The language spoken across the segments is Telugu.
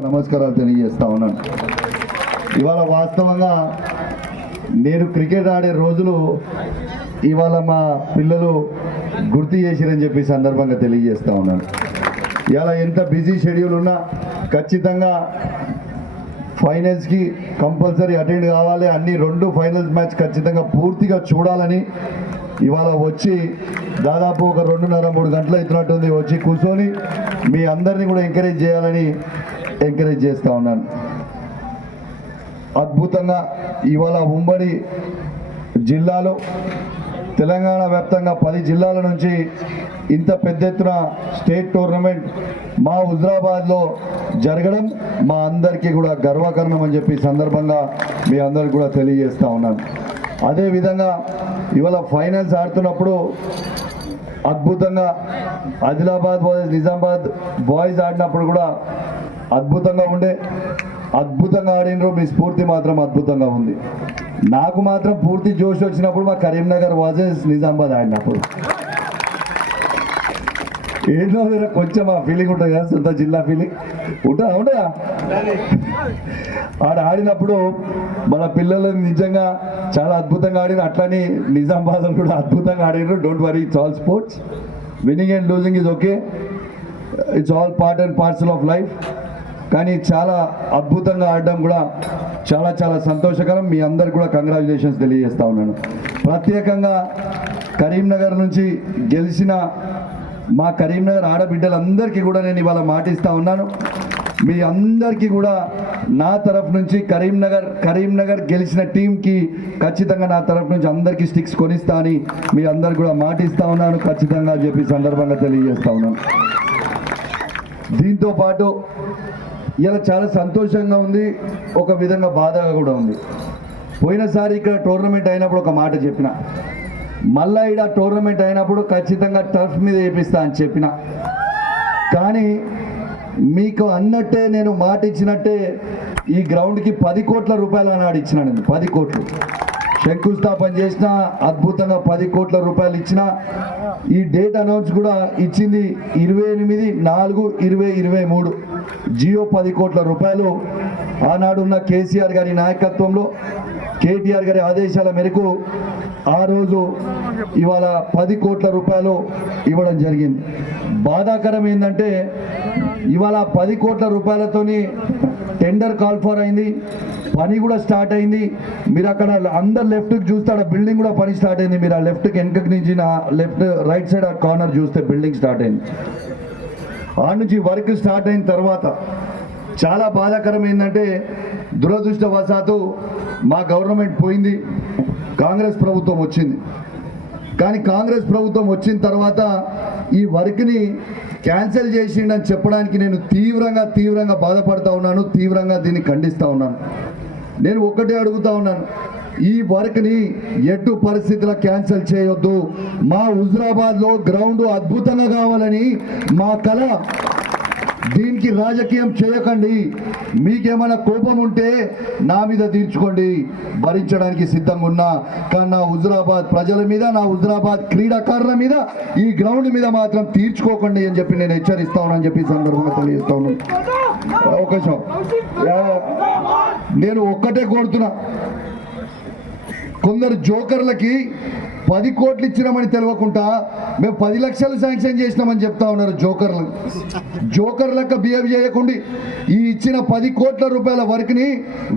నమస్కారాలు తెలియజేస్తా ఉన్నాను. ఇవాళ వాస్తవంగా నేను క్రికెట్ ఆడే రోజులు ఇవాళ మా పిల్లలు గుర్తు చేసిరని చెప్పి సందర్భంగా తెలియజేస్తా ఉన్నాను. ఇవాళ ఎంత బిజీ షెడ్యూల్ ఉన్నా ఖచ్చితంగా ఫైనల్స్కి కంపల్సరీ అటెండ్ కావాలి. అన్ని రెండు ఫైనల్స్ మ్యాచ్ ఖచ్చితంగా పూర్తిగా చూడాలని ఇవాళ వచ్చి దాదాపు ఒక రెండున్నర మూడు గంటలు అవుతున్నట్టుంది. వచ్చి కూర్చొని మీ అందరినీ కూడా ఎంకరేజ్ చేయాలని ఎంకరేజ్ చేస్తూ ఉన్నాను. అద్భుతంగా ఇవాళ ఉమ్మడి జిల్లాలో తెలంగాణ వ్యాప్తంగా పది జిల్లాల నుంచి ఇంత పెద్ద ఎత్తున స్టేట్ టోర్నమెంట్ మా హుజరాబాద్లో జరగడం మా అందరికీ కూడా గర్వకారణం అని చెప్పి సందర్భంగా మీ అందరికి కూడా తెలియజేస్తూ ఉన్నాను. అదేవిధంగా ఇవాళ ఫైనల్స్ ఆడుతున్నప్పుడు అద్భుతంగా ఆదిలాబాద్ బాయ్స్ నిజామాబాద్ బాయ్స్ ఆడినప్పుడు కూడా అద్భుతంగా ఉండే అద్భుతంగా ఆడినరు. మీ స్ఫూర్తి మాత్రం అద్భుతంగా ఉంది. నాకు మాత్రం పూర్తి జోష్ వచ్చినప్పుడు మా కరీంనగర్ వాజెస్ నిజామాబాద్ ఆడినప్పుడు. ఏంటో మీరు కొంచెం ఆ ఫీలింగ్ ఉంటుంది కదా సొంత జిల్లా ఫీలింగ్ ఉంటుందా ఉంటుందా? ఆడ ఆడినప్పుడు మన పిల్లలు నిజంగా చాలా అద్భుతంగా ఆడిన అట్లని నిజామాబాద్ కూడా అద్భుతంగా ఆడినారు don't worry it's all sports winning and losing is okay it's all part and parcel of life కానీ చాలా అద్భుతంగా ఆడడం కూడా చాలా చాలా సంతోషకరం. మీ అందరికి కూడా కంగ్రాచులేషన్స్ తెలియజేస్తా ఉన్నాను. ప్రత్యేకంగా కరీంనగర్ నుంచి గెలిచిన మా కరీంనగర్ ఆడబిడ్డలందరికీ కూడా నేను ఇవాళ మాటిస్తూ ఉన్నాను. మీ అందరికీ కూడా నా తరఫు నుంచి కరీంనగర్ కరీంనగర్ గెలిచిన టీంకి ఖచ్చితంగా నా తరఫు నుంచి అందరికీ స్టిక్స్ కొనిస్తా అని మీ అందరికి కూడా మాటిస్తూ ఉన్నాను. ఖచ్చితంగా చెప్పి సందర్భంగా తెలియజేస్తా ఉన్నాను. దీంతోపాటు ఇలా చాలా సంతోషంగా ఉంది. ఒక విధంగా బాధగా కూడా ఉంది. పోయినసారి ఇక్కడ టోర్నమెంట్ అయినప్పుడు ఒక మాట చెప్పిన. మళ్ళా ఇక్కడ టోర్నమెంట్ అయినప్పుడు ఖచ్చితంగా టర్ఫ్ మీద వేపిస్తా అని చెప్పిన. కానీ మీకు అన్నట్టే నేను మాట ఇచ్చినట్టే ఈ గ్రౌండ్కి పది కోట్ల రూపాయలు అన్నాడు ఇచ్చినాను పది కోట్లు. శంకుస్థాపన చేసిన అద్భుతంగా పది కోట్ల రూపాయలు ఇచ్చిన. ఈ డేట్ అనౌన్స్ కూడా ఇచ్చింది ఇరవై ఎనిమిది నాలుగు ఇరవై ఇరవై మూడు. జియో పది కోట్ల రూపాయలు ఆనాడున్న కేసీఆర్ గారి నాయకత్వంలో కేటీఆర్ గారి ఆదేశాల మేరకు ఆ రోజు ఇవాళ పది కోట్ల రూపాయలు ఇవ్వడం జరిగింది. బాధాకరం ఏంటంటే ఇవాళ పది కోట్ల రూపాయలతోని టెండర్ కాల్ ఫర్ అయింది పని కూడా స్టార్ట్ అయింది. మీరు అక్కడ అందరు లెఫ్ట్కి చూస్తే అక్కడ బిల్డింగ్ కూడా పని స్టార్ట్ అయింది. మీరు ఆ లెఫ్ట్కి వెనకకి నుంచి నా లెఫ్ట్ రైట్ సైడ్ ఆ కార్నర్ చూస్తే బిల్డింగ్ స్టార్ట్ అయింది. ఆ నుంచి వర్క్ స్టార్ట్ అయిన తర్వాత చాలా బాధాకరం ఏంటంటే దురదృష్టవశాత్తు మా గవర్నమెంట్ పోయింది కాంగ్రెస్ ప్రభుత్వం వచ్చింది. కానీ కాంగ్రెస్ ప్రభుత్వం వచ్చిన తర్వాత ఈ వర్క్ని క్యాన్సిల్ చేసిండని చెప్పడానికి నేను తీవ్రంగా తీవ్రంగా బాధపడతా ఉన్నాను తీవ్రంగా దీన్ని ఖండిస్తూ ఉన్నాను. నేను ఒకటే అడుగుతా ఉన్నాను ఈ వర్క్ని ఎటు పరిస్థితుల క్యాన్సిల్ చేయొద్దు. మా హుజరాబాద్లో గ్రౌండ్ అద్భుతంగా కావాలని మా కళ దీనికి రాజకీయం చేయకండి. మీకేమైనా కోపం ఉంటే నా మీద తీర్చుకోండి. భరించడానికి సిద్ధంగా ఉన్నా. కానీ నా హుజరాబాద్ ప్రజల మీద నా హుజరాబాద్ క్రీడాకారుల మీద ఈ గ్రౌండ్ మీద మాత్రం తీర్చుకోకండి అని చెప్పి నేను హెచ్చరిస్తా ఉన్నానని చెప్పి సందర్భంగా తెలియజేస్తా ఉన్నాను ఒక నేను ఒక్కటే కోరుతున్నా. కొందరు జోకర్లకి పది కోట్లు ఇచ్చినామని తెలియకుండా మేము పది లక్షలు శాంక్షన్ చేసినామని చెప్తా ఉన్నారు జోకర్లు. జోకర్ లెక్క బిహేవ్ చేయకుండా ఈ ఇచ్చిన పది కోట్ల రూపాయల వర్క్ని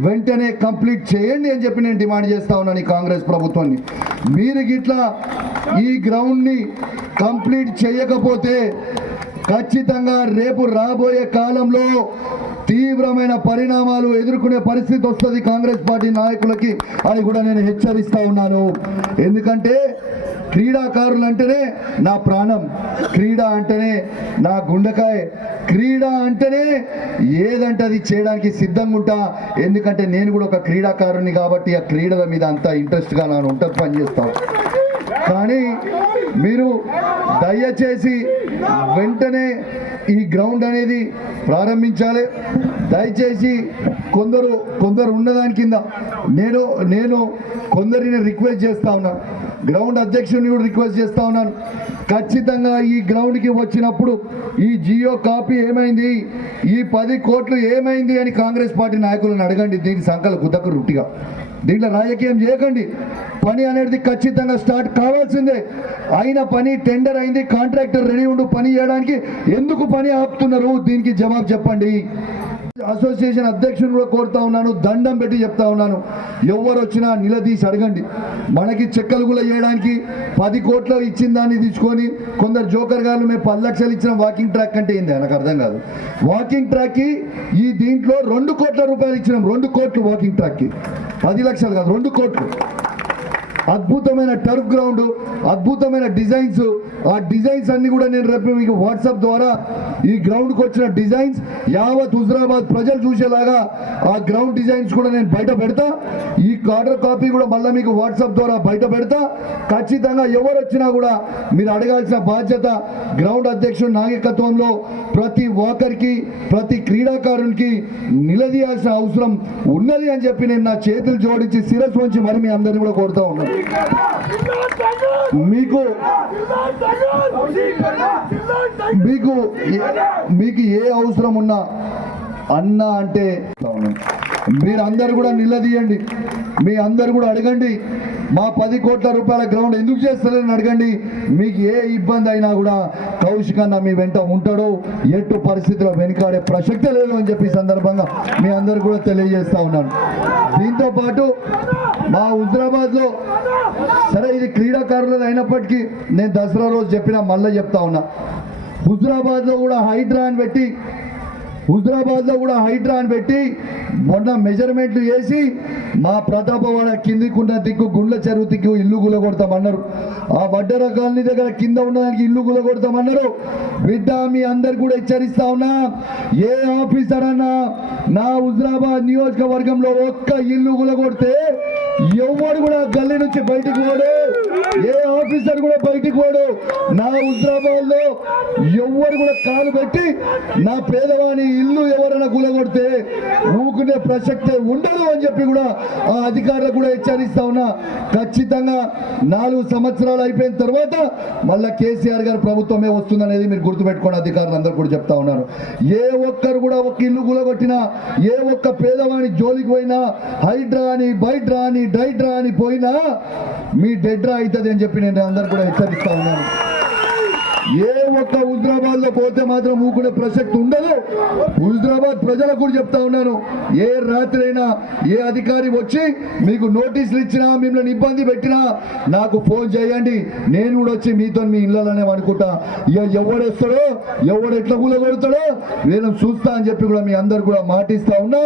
వెంటనే కంప్లీట్ చేయండి అని చెప్పి నేను డిమాండ్ చేస్తా ఉన్నాను ఈ కాంగ్రెస్ ప్రభుత్వాన్ని. మీరు గిట్లా ఈ గ్రౌండ్ని కంప్లీట్ చేయకపోతే ఖచ్చితంగా రేపు రాబోయే కాలంలో తీవ్రమైన పరిణామాలు ఎదుర్కొనే పరిస్థితి వస్తుంది కాంగ్రెస్ పార్టీ నాయకులకి. అని కూడా నేను హెచ్చరిస్తా ఉన్నాను. ఎందుకంటే క్రీడాకారులు అంటేనే నా ప్రాణం. క్రీడ అంటేనే నా గుండెకాయ. క్రీడ అంటేనే ఏదంటే అది చేయడానికి సిద్ధంగా ఉంటా. ఎందుకంటే నేను కూడా ఒక క్రీడాకారుని కాబట్టి ఆ క్రీడల మీద అంత ఇంట్రెస్ట్గా నేను ఉంటుంది పనిచేస్తాను కానీ మీరు దయచేసి వెంటనే ఈ గ్రౌండ్ అనేది ప్రారంభించాలి. దయచేసి కొందరు కొందరు ఉన్నదాని కింద నేను నేను కొందరిని రిక్వెస్ట్ చేస్తా ఉన్నాను గ్రౌండ్ అధ్యక్షుడిని కూడా రిక్వెస్ట్ చేస్తా ఉన్నాను. ఖచ్చితంగా ఈ గ్రౌండ్కి వచ్చినప్పుడు ఈ జియో కాపీ ఏమైంది? ఈ పది కోట్లు ఏమైంది అని కాంగ్రెస్ పార్టీ నాయకులను అడగండి. దీని సంకల కుదకు రుట్టిగా. దీంట్లో రాజకీయం చేయకండి. పని అనేది ఖచ్చితంగా స్టార్ట్ కావాల్సిందే. అయిన పని టెండర్ అయింది కాంట్రాక్టర్ రెడీ ఉండు పని చేయడానికి. ఎందుకు పని ఆపుతున్నారు? దీనికి జవాబు చెప్పండి. అసోసియేషన్ అధ్యక్షుని కూడా కోరుతా ఉన్నాను. దండం పెట్టి చెప్తా ఉన్నాను. ఎవరు వచ్చినా నిలదీసి అడగండి. మనకి చెక్కలు కూడా వేయడానికి పది కోట్లు ఇచ్చిన దాన్ని తీసుకొని కొందరు జోకర్ గారు మేము పది లక్షలు ఇచ్చిన వాకింగ్ ట్రాక్ అంటే ఏంది? నాకు అర్థం కాదు. వాకింగ్ ట్రాక్కి ఈ దీంట్లో రెండు కోట్ల రూపాయలు ఇచ్చినాం. రెండు కోట్లు వాకింగ్ ట్రాక్కి. పది లక్షలు కాదు రెండు కోట్లు. అద్భుతమైన టర్ఫ్ గ్రౌండ్ అద్భుతమైన డిజైన్స్. ఆ డిజైన్స్ అన్ని కూడా నేను రేపు మీకు వాట్సాప్ ద్వారా ఈ గ్రౌండ్కి వచ్చిన డిజైన్స్ యావత్ హుజరాబాద్ ప్రజలు చూసేలాగా ఆ గ్రౌండ్ డిజైన్స్ కూడా నేను బయట పెడతా. ఈ ఆర్డర్ కాపీ కూడా మళ్ళీ మీకు వాట్సాప్ ద్వారా బయట పెడతా. ఖచ్చితంగా ఎవరు వచ్చినా కూడా మీరు అడగాల్సిన బాధ్యత గ్రౌండ్ అధ్యక్షుడు నాయకత్వంలో ప్రతి వాకర్కి ప్రతి క్రీడాకారునికి నిలదీయాల్సిన అవసరం ఉన్నది అని చెప్పి నేను నా చేతులు జోడించి శిరస్సు వంచి మరి మీ అందరిని కూడా కోరుతా ఉన్నాను. మీకు మీకు మీకు ఏ అవసరం ఉన్నా అన్న అంటే మీరు అందరు కూడా నిలదీయండి. మీ అందరు కూడా అడగండి. మా పది కోట్ల రూపాయల గ్రౌండ్ ఎందుకు చేస్తారని అడగండి. మీకు ఏ ఇబ్బంది అయినా కూడా కౌశిక్ అన్న మీ వెంట ఉంటాడు. ఎట్టు పరిస్థితిలో వెనుకాడే ప్రసక్తి లేదు అని చెప్పి సందర్భంగా మీ అందరు కూడా తెలియజేస్తా ఉన్నాను. దీంతో పాటు మా హుజరాబాద్లో సరే ఇది క్రీడాకారులది అయినప్పటికీ నేను దసరా రోజు చెప్పిన మళ్ళీ చెప్తా ఉన్నా. హుజరాబాద్లో కూడా హైడ్రా అని పెట్టి హుజరాబాద్లో కూడా హైడ్రా అని పెట్టి మొన్న మెజర్మెంట్లు వేసి మా ప్రతాపవాడ కిందికున్న దిక్కు గుండ్ల చెరువు దిక్కు ఇల్లు గులగొడతామన్నారు ఆ వడ్డర కాలనీ దగ్గర కింద ఉన్నదానికి ఇల్లు గులగొడతామన్నారు బిడ్డ మీ అందరు కూడా హెచ్చరిస్తా ఉన్నా ఏ ఆఫీసర్ అన్నా నా హుజరాబాద్ నియోజకవర్గంలో ఒక్క ఇల్లు గులగొడితే ఎవడు కూడా గల్లీ నుంచి బయటికి పోడు. ఏ ఆఫీసర్ కూడా బయటికి పోడు. నా హుజరాబాద్లో ఎవరు కూడా కాలు పెట్టి నా పేదవాని ఇల్లు ఎవరైనా కూలగొడితే ఊకునే ప్రసక్తే ఉండదు అని చెప్పి కూడా ఆ అధికారులకు కూడా హెచ్చరిస్తా ఉన్నా. ఖచ్చితంగా నాలుగు సంవత్సరాలు అయిపోయిన తర్వాత మళ్ళీ కేసీఆర్ గారు ప్రభుత్వమే వస్తుందనేది మీరు గుర్తుపెట్టుకోండి. అధికారులు అందరూ కూడా చెప్తా ఉన్నారు. ఏ ఒక్కరు కూడా ఒక్క ఇల్లు కూలగొట్టినా ఏ ఒక్క పేదవాని జోలికి పోయినా హైడ్రా అని బైడ్రా అని డైడ్రా అని పోయినా మీ డెడ్రా అవుతుంది అని చెప్పి నేను అందరు కూడా హెచ్చరిస్తా ఉన్నాను. ఏ ఒక్క హుజరాబాద్లో పోతే మాత్రం ఊకునే ప్రసక్తి ఉండదు. హుజరాబాద్ ప్రజలకు కూడా చెప్తా ఉన్నాను. ఏ రాత్రైనా ఏ అధికారి వచ్చి మీకు నోటీసులు ఇచ్చినా మిమ్మల్ని ఇబ్బంది పెట్టినా నాకు ఫోన్ చేయండి. నేను కూడా వచ్చి మీతో మీ ఇళ్ళలోనే అనుకుంటా ఇక ఎవడేస్తాడో ఎవడు ఎట్లా కూలగొడతాడో నేను చూస్తా అని చెప్పి కూడా మీ అందరు కూడా మాటిస్తా ఉన్నా.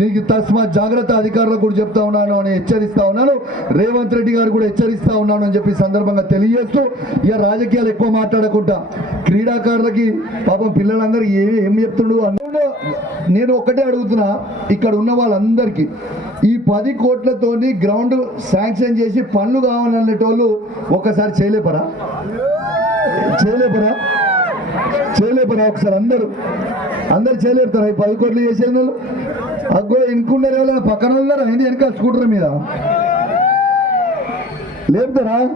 మీకు తస్మా జాగ్రత్త అధికారులకు కూడా చెప్తా ఉన్నాను అని హెచ్చరిస్తా ఉన్నాను. రేవంత్ రెడ్డి గారు కూడా హెచ్చరిస్తా ఉన్నాను అని చెప్పి సందర్భంగా తెలియజేస్తూ ఇక రాజకీయాలు ఎక్కువ మాట్లాడకుండా క్రీడాకారులకి పాపం పిల్లలందరూ ఏమి ఏం చెప్తుండు? అన్న నేను ఒక్కటే అడుగుతున్నా. ఇక్కడ ఉన్న వాళ్ళందరికీ ఈ పది కోట్లతోని గ్రౌండ్ శాంక్షన్ చేసి పనులు కావాలనేటోళ్ళు ఒక్కసారి చేయలేపరా? చేయలేపరా? చేయలేపరా ఒకసారి అందరూ? అందరు చేయలేపుతారా? ఈ పది కోట్లు చేసేది వాళ్ళు? అగ్గో ఎన్నుకున్నారు ఎవరైనా పక్కన ఉన్నారా అయింది వెనక స్కూటర్ మీద. లేపుతారా?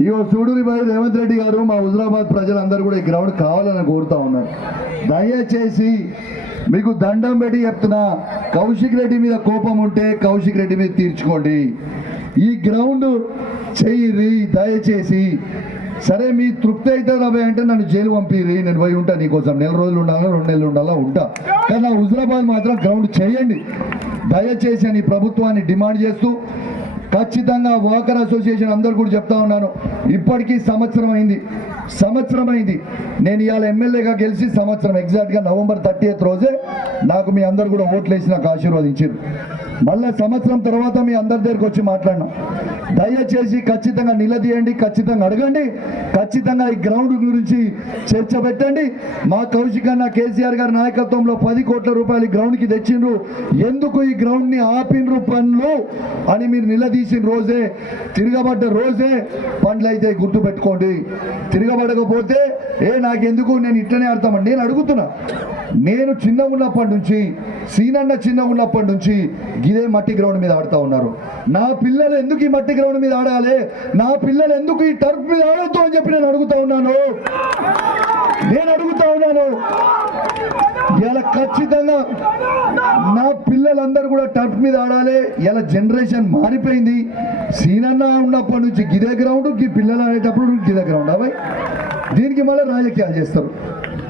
ఇగో చూడూరి బాయ్ రేవంత్ రెడ్డి గారు మా హుజరాబాద్ ప్రజలందరూ కూడా ఈ గ్రౌండ్ కావాలని కోరుతా ఉన్నారు. దయచేసి మీకు దండం పెట్టి చెప్తున్నా కౌశిక్ రెడ్డి మీద కోపం ఉంటే కౌశిక్ రెడ్డి మీద తీర్చుకోండి. ఈ గ్రౌండ్ చెయ్యి దయచేసి. సరే మీ తృప్తి అయితే రాబోయే అంటే నన్ను జైలు పంపిరి నేను పోయి ఉంటా నీకోసం నెల రోజులు ఉండాలా రెండు నెలలు ఉండాలా ఉంటా. కానీ నా హుజరాబాద్ మాత్రం గ్రౌండ్ చేయండి. దయచేసి అని ప్రభుత్వాన్ని డిమాండ్ చేస్తూ ఖచ్చితంగా వాకర్ అసోసియేషన్ అందరు కూడా చెప్తా ఉన్నాను. ఇప్పటికీ సంవత్సరం అయింది సంవత్సరం అయింది నేను ఇవాళ ఎమ్మెల్యేగా గెలిచి సంవత్సరం ఎగ్జాక్ట్గా నవంబర్ థర్టీ రోజే నాకు మీ అందరు కూడా ఓట్లు వేసి నాకు ఆశీర్వదించారు మళ్ళీ సంవత్సరం తర్వాత మీ అందరి దగ్గరికి వచ్చి మాట్లాడినా. దయచేసి ఖచ్చితంగా నిలదీయండి ఖచ్చితంగా అడగండి ఖచ్చితంగా ఈ గ్రౌండ్ గురించి చర్చ పెట్టండి. మా కౌశిక్ అన్న కేసీఆర్ గారి నాయకత్వంలో పది కోట్ల రూపాయలు ఈ గ్రౌండ్కి తెచ్చిండ్రు. ఎందుకు ఈ గ్రౌండ్ని ఆపిండ్రు పనులు అని మీరు నిలదీసిన రోజే తిరగబడ్డ రోజే పండ్లు అయితే గుర్తు పెట్టుకోండి తిరగబడకపోతే ఏ నాకెందుకు? నేను ఇట్లనే ఆడతామండి నేను అడుగుతున్నా. నేను చిన్నగా ఉన్నప్పటి నుంచి సీనన్న చిన్నగా ఉన్నప్పటి నుంచి గిదే మట్టి గ్రౌండ్ మీద ఆడుతూ ఉన్నారు. నా పిల్లలు ఎందుకు ఈ మట్టి గ్రౌండ్ మీద ఆడాలి? నా పిల్లలు ఎందుకు ఈ టర్ఫ్ మీద ఆడొద్దు అని చెప్పి నేను అడుగుతా ఉన్నాను. నేను అడుగుతా ఉన్నాను. ఇలా ఖచ్చితంగా నా పిల్లలందరూ కూడా టర్ఫ్ మీద ఆడాలి. ఇలా జనరేషన్ మారిపోయింది. సీనన్న ఉన్నప్పటి నుంచి గిదే గ్రౌండ్ గీ పిల్లలు ఆడేటప్పుడు గిదే గ్రౌండ్ అబ్బాయి దీనికి మళ్ళీ రాజకీయాలు చేస్తారు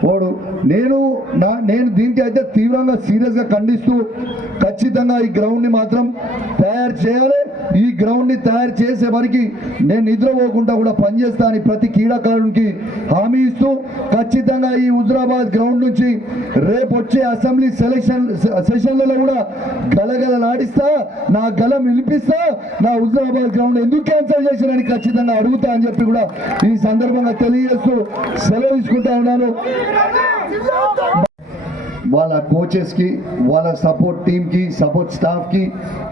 వాడు నేను నా నేను దీనికి అయితే తీవ్రంగా సీరియస్గా ఖండిస్తూ ఖచ్చితంగా ఈ గ్రౌండ్ని మాత్రం తయారు చేయాలి. ఈ గ్రౌండ్ని తయారు చేసే వరకు నేను నిద్రపోకుండా కూడా పనిచేస్తా అని ప్రతి క్రీడాకారునికి హామీ ఇస్తూ ఖచ్చితంగా ఈ హుజరాబాద్ గ్రౌండ్ నుంచి రేపు వచ్చే అసెంబ్లీ సెలక్షన్ సెషన్లలో కూడా గలగలలాడిస్తా నా గలం వినిపిస్తా నా హుజరాబాద్ గ్రౌండ్ ఎందుకు క్యాన్సిల్ చేశారని ఖచ్చితంగా అడుగుతా అని చెప్పి కూడా ఈ సందర్భంగా తెలియజేస్తూ సెలవు తీసుకుంటా ఉన్నాను. వాళ్ళ కోచెస్కి వాళ్ళ సపోర్ట్ టీంకి సపోర్ట్ స్టాఫ్కి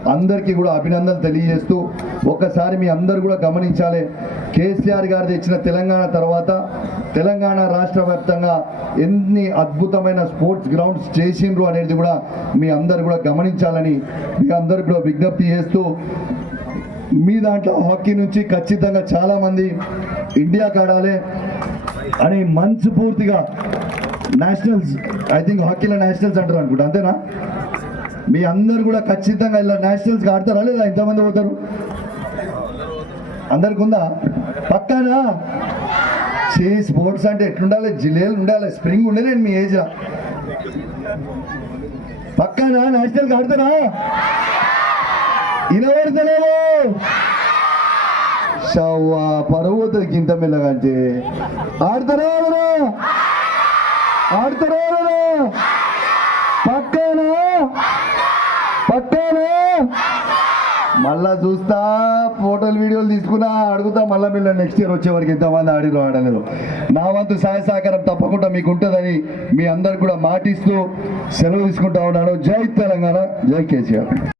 అందరికీ కూడా అభినందనలు తెలియజేస్తూ ఒక్కసారి మీ అందరు కూడా గమనించాలి. కేసీఆర్ గారు తెచ్చిన తెలంగాణ తర్వాత తెలంగాణ రాష్ట్ర వ్యాప్తంగా ఎన్ని అద్భుతమైన స్పోర్ట్స్ గ్రౌండ్స్ చేసిండ్రు అనేది కూడా మీ అందరు కూడా గమనించాలని మీ అందరు కూడా విజ్ఞప్తి చేస్తూ మీ దాంట్లో హాకీ నుంచి ఖచ్చితంగా చాలామంది ఇండియాకి ఆడాలి. అని మనసు పూర్తిగా నేషనల్స్ ఐ థింక్ హాకీలో నేషనల్స్ అంటారు అనుకుంటా అంతేనా? మీ అందరు కూడా ఖచ్చితంగా ఇలా నేషనల్స్కి ఆడతారా లేదా? ఎంతమంది పోతారు? అందరికి ఉందా? పక్కానా? చే స్పోర్ట్స్ అంటే ఎట్లుండాలి? జిల్లేలు ఉండాలి స్ప్రింగ్ ఉండేనండి మీ ఏజ్ పక్కానా? నేషనల్కి ఆడతారా? వినబడతలేవు షవ్వా పరువు ఇంత గింత మెల్లగంటే ఆడతారా ఎవరు? ఆడతారా ఎవరు? పక్కానా పక్కానా మళ్ళా చూస్తా ఫోటోలు వీడియోలు తీసుకున్నా అడుగుతా మళ్ళీ మీరు నెక్స్ట్ ఇయర్ వచ్చే వరకు ఎంతమంది ఆడిరు ఆడలేదు నా వంతు సహాయ సహకారం తప్పకుండా మీకు ఉంటుందని మీ అందరు కూడా మాటిస్తూ సెలవు తీసుకుంటా ఉన్నాను జై తెలంగాణ జై కేసీఆర్